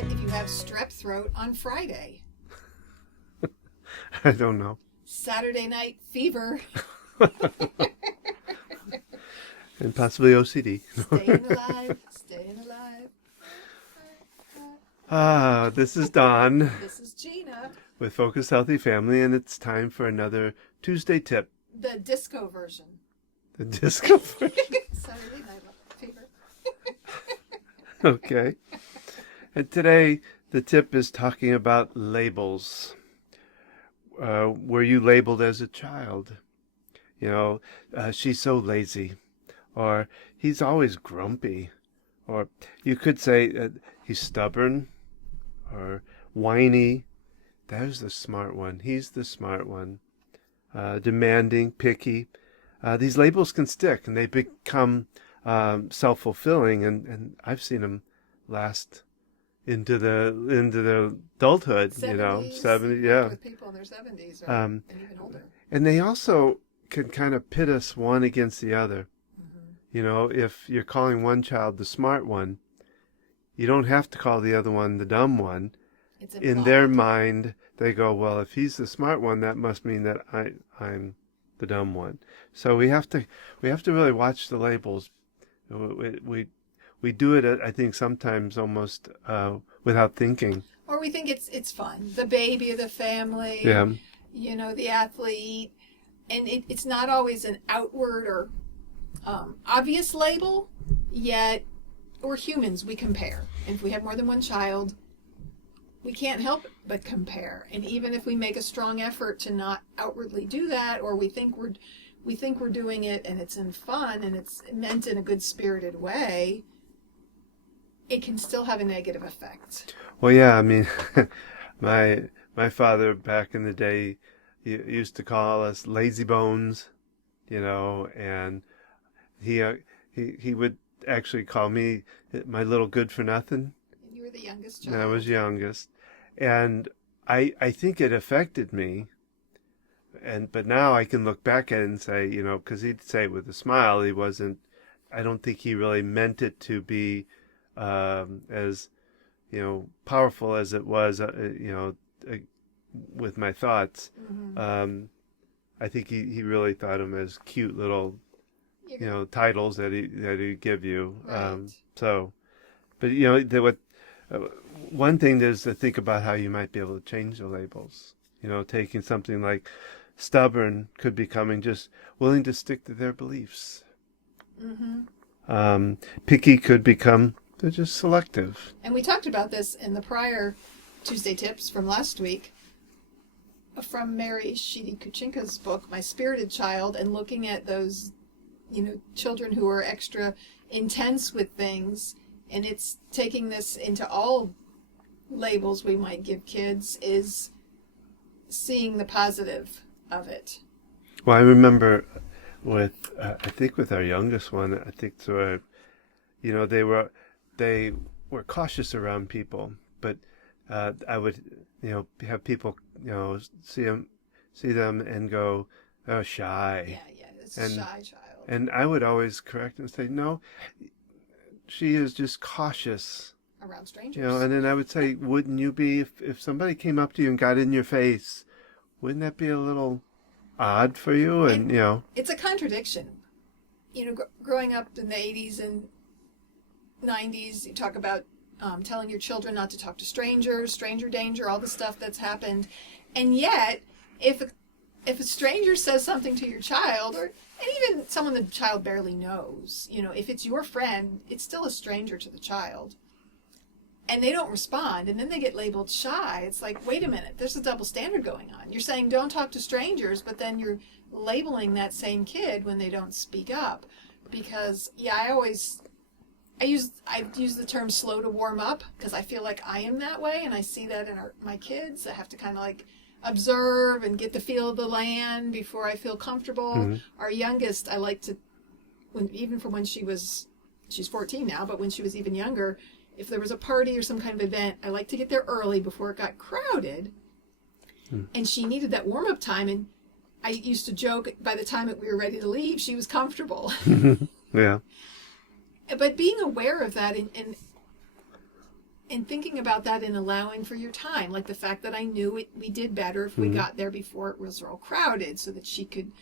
get if you have strep throat on Friday? I don't know. Saturday night fever. And possibly OCD. Staying alive, staying alive. This is Don This is Gina, with Focus Healthy Family, and it's time for another Tuesday tip. the disco version. The disco version. Saturday night fever. Okay. And today, the tip is talking about labels. Were you labeled as a child? You know, she's so lazy. Or he's always grumpy. Or you could say he's stubborn. Or whiny. There's the smart one. He's the smart one. Demanding, picky. These labels can stick and they become self-fulfilling, and I've seen them last into the adulthood. 70, yeah. With people in their 70s and even older. And they also can kind of pit us one against the other. Mm-hmm. You know, if you're calling one child the smart one, you don't have to call the other one the dumb one. In their mind, they go, well, if he's the smart one, that must mean that I'm the dumb one. So we have to really watch the labels. We do it, I think, sometimes almost without thinking. Or we think it's fun. The baby of the family. Yeah. You know, the athlete. And it's not always an outward or obvious label, yet we're humans. We compare. And if we have more than one child, we can't help but compare. And even if we make a strong effort to not outwardly do that, or we think we're doing it and it's in fun and it's meant in a good-spirited way, it can still have a negative effect. Well, yeah, I mean, my father back in the day used to call us lazy bones, you know, and he would actually call me my little good for nothing. And you were the youngest child. And I was youngest, and I think it affected me. But now I can look back at it and say, you know, because he'd say it with a smile, I don't think he really meant it to be as, you know, powerful as it was, with my thoughts. Mm-hmm. I think he really thought them as cute little, you know, titles that he'd give you. Right. But you know, one thing is to think about how you might be able to change the labels. You know, taking something like stubborn could becoming just willing to stick to their beliefs. Mm-hmm. Picky could become they're just selective. And we talked about this in the prior Tuesday tips from last week, from Mary Sheedy Kuchinka's book, My Spirited Child, and looking at those, you know, children who are extra intense with things. And it's taking this into all labels we might give kids, is seeing the positive of it. Well, I remember I think with our youngest one, I think you know, they were cautious around people, but I would, you know, have people, you know, see them and go, oh, shy. Yeah, it's a shy child. And I would always correct and say, no, she is just cautious. Around strangers. You know, and then I would say, wouldn't you be, if somebody came up to you and got in your face, wouldn't that be a little odd for you? And you know, it's a contradiction. You know, growing up in the 80s and 90s, you talk about telling your children not to talk to strangers, stranger danger, all the stuff that's happened. And yet, if a stranger says something to your child, and even someone the child barely knows, you know, if it's your friend, it's still a stranger to the child. And they don't respond, and then they get labeled shy. It's like, wait a minute, there's a double standard going on. You're saying don't talk to strangers, but then you're labeling that same kid when they don't speak up. Because, yeah, I've used the term slow to warm up, because I feel like I am that way, and I see that in my kids. I have to kind of like observe and get the feel of the land before I feel comfortable. Mm-hmm. Our youngest, I like to, even from when she's 14 now, but when she was even younger, if there was a party or some kind of event, I like to get there early before it got crowded. And she needed that warm-up time, and I used to joke, by the time that we were ready to leave, she was comfortable. Yeah. But being aware of that and and thinking about that and allowing for your time, like the fact that I knew we did better if we got there before it was real crowded, so that she could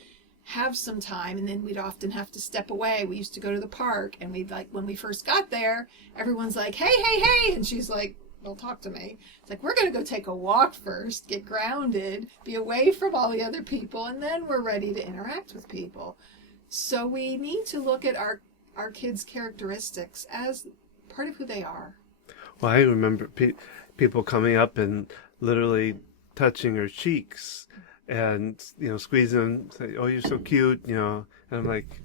have some time. And then we'd often have to step away. We used to go to the park, and we'd like, when we first got there, everyone's like, hey, hey, hey, and she's like, don't talk to me. It's like, we're going to go take a walk first, get grounded, be away from all the other people, and then we're ready to interact with people. So we need to look at our kids' characteristics as part of who they are. Well, I remember people coming up and literally touching her cheeks and, squeezing them, say, oh, you're so cute, and I'm like,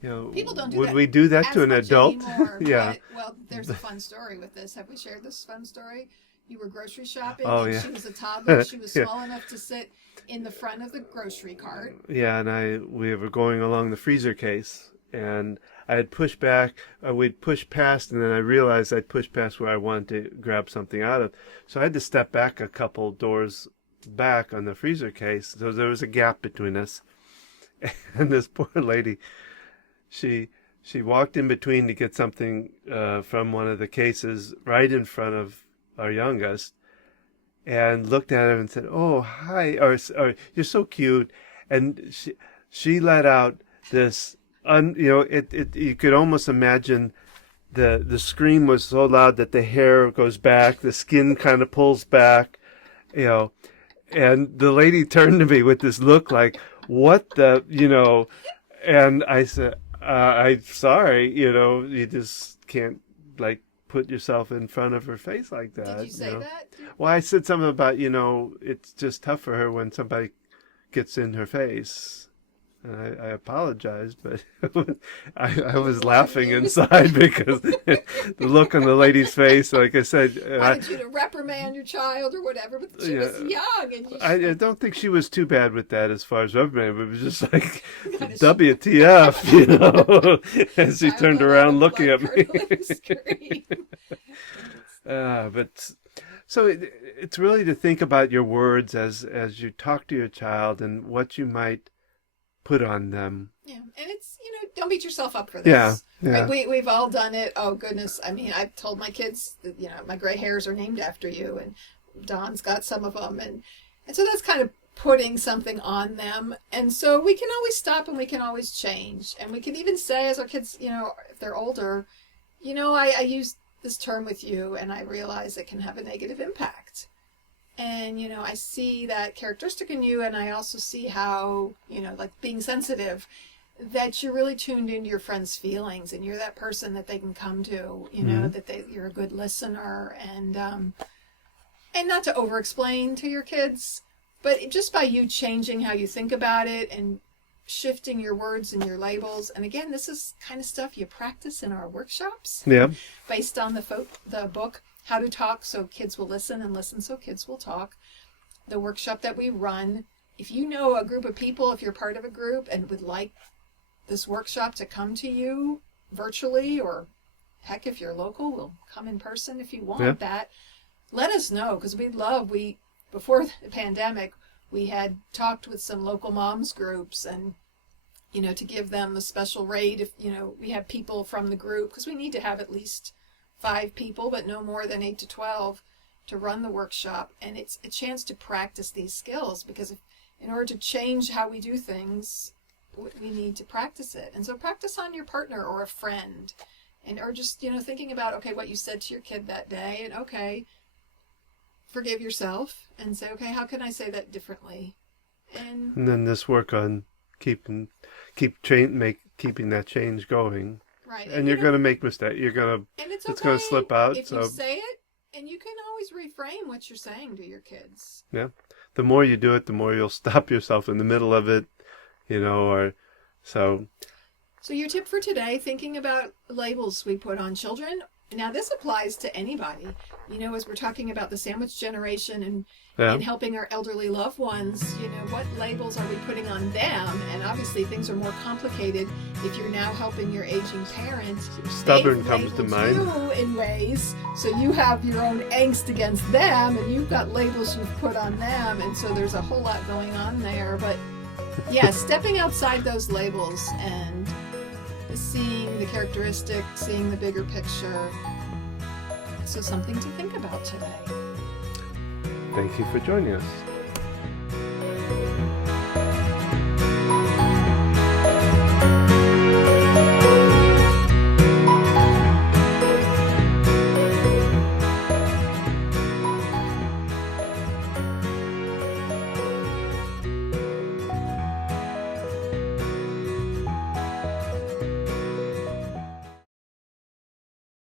people don't do would that we do that to an adult? Anymore, Yeah. Well, there's a fun story with this. Have we shared this fun story? You were grocery shopping, Oh, and yeah. she was a toddler. She was Yeah. small enough to sit in the front of the grocery cart. Yeah, and we were going along the freezer case, and I had pushed back, we'd pushed past, and then I realized I'd pushed past where I wanted to grab something out of. So I had to step back a couple doors back on the freezer case. So there was a gap between us. And this poor lady, she walked in between to get something from one of the cases right in front of our youngest, and looked at him and said, "Oh, hi," or "You're so cute," and she let out this, you could almost imagine the scream was so loud that the hair goes back, the skin kind of pulls back, and the lady turned to me with this look like, what the, and I said, I'm sorry, you just can't like put yourself in front of her face like that. Did you say that? Well, I said something about, it's just tough for her when somebody gets in her face. And I apologized, but I was laughing inside because the look on the lady's face, like I said. Wanted you to reprimand your child or whatever, but she was young. And I don't think she was too bad with that as far as reprimand, but it was just like, WTF, as she turned around looking at me. But so it's really to think about your words as you talk to your child and what you might put on them. Yeah, and it's, don't beat yourself up for this. Yeah. Right? We've all done it. Oh, goodness. I mean, I've told my kids that, my gray hairs are named after you, and Don's got some of them. And so that's kind of putting something on them. And so we can always stop and we can always change. And we can even say, as our kids, if they're older, I use this term with you, and I realize it can have a negative impact. And, I see that characteristic in you, and I also see how, like being sensitive, that you're really tuned into your friends' feelings, and you're that person that they can come to, that you're a good listener, and not to over-explain to your kids, but just by you changing how you think about it and shifting your words and your labels. And again, this is kind of stuff you practice in our workshops. Yeah. Based on the book, How to Talk So Kids Will Listen, and Listen So Kids Will Talk. The workshop that we run. If you know a group of people, if you're part of a group and would like this workshop to come to you virtually, or heck, if you're local, we'll come in person if you want that. Let us know, because before the pandemic, we had talked with some local moms groups, and to give them a special rate if we have people from the group, because we need to have at least 5 people, but no more than 8 to 12 to run the workshop. And it's a chance to practice these skills, because in order to change how we do things, we need to practice it. And so practice on your partner or a friend, or just thinking about, okay, what you said to your kid that day, and okay, forgive yourself and say, okay, how can I say that differently? And then this work on keeping that change going. Right. And you're going to make mistakes. It's going to slip out. If you say it, and you can always reframe what you're saying to your kids. Yeah. The more you do it, the more you'll stop yourself in the middle of it, So your tip for today, thinking about labels we put on children. Now, this applies to anybody. As we're talking about the sandwich generation and helping our elderly loved ones, what labels are we putting on them? And obviously, things are more complicated if you're now helping your aging parent. Stubborn comes to mind. You in ways, so you have your own angst against them, and you've got labels you've put on them, and so there's a whole lot going on there. But yeah, stepping outside those labels and seeing the characteristic, seeing the bigger picture, So something to think about today. Thank you for joining us.